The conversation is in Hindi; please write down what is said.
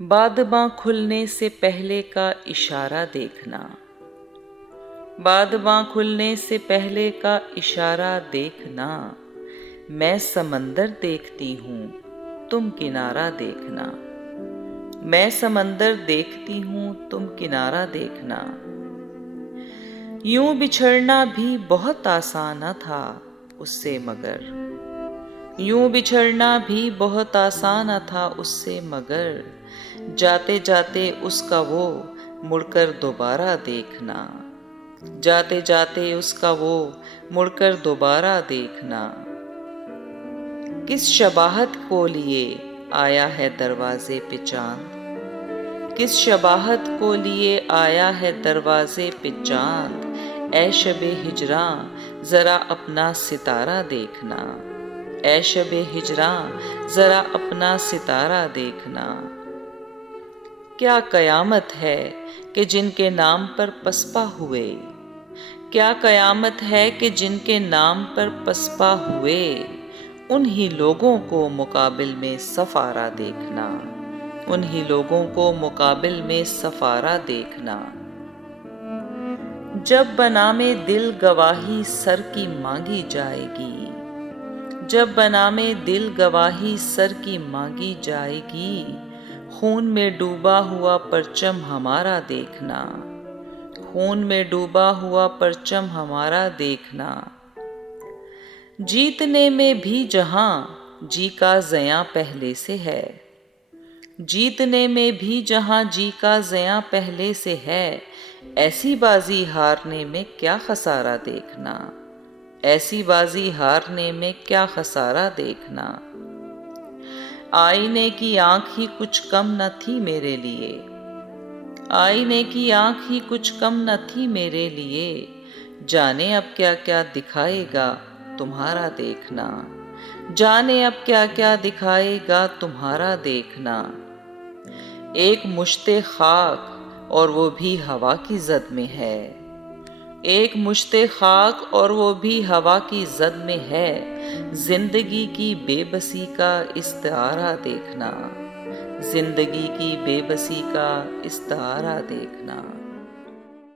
बादबां खुलने से पहले का इशारा देखना। बादबां खुलने से पहले का इशारा देखना। मैं समंदर देखती हूँ तुम किनारा देखना। मैं समंदर देखती हूँ तुम किनारा देखना। यूं बिछड़ना भी बहुत आसान था उससे मगर। यूं बिछड़ना भी बहुत आसान था उससे मगर। जाते जाते उसका वो मुड़कर दोबारा देखना। जाते जाते उसका वो मुड़कर दोबारा देखना। किस शबाहत को लिए आया है दरवाजे पे चांद। किस शबाहत को लिए आया है दरवाजे पे चांद। ऐ शबे हिजरां जरा अपना सितारा देखना। ऐ शबे हिजरां जरा अपना सितारा देखना। क्या कयामत है कि जिनके नाम पर पसपा हुए। क्या कयामत है कि जिनके नाम पर पसपा हुए। उन्हीं लोगों को मुकाबिल में सफारा देखना। उन्हीं लोगों को मुकाबिल में सफारा देखना। जब बनामे दिल गवाही सर की मांगी जाएगी। जब बनामे दिल गवाही सर की मांगी जाएगी। खून में डूबा हुआ परचम हमारा देखना। खून में डूबा हुआ परचम हमारा देखना। जीतने में भी जहां जी का ज़यां पहले से है। जीतने में भी जहां जी का ज़यां पहले से है। ऐसी बाजी हारने में क्या खसारा देखना। ऐसी बाजी हारने में क्या खसारा देखना। आईने की आंख ही कुछ कम न थी मेरे लिए। आईने की आंख ही कुछ कम न थी मेरे लिए। जाने अब क्या क्या दिखाएगा तुम्हारा देखना। जाने अब क्या क्या दिखाएगा तुम्हारा देखना। एक मुश्ते खाक और वो भी हवा की जद में है। एक मुश्ते खाक और वो भी हवा की जद में है। जिंदगी की बेबसी का इस्तारा देखना। जिंदगी की बेबसी का इस्तारा देखना।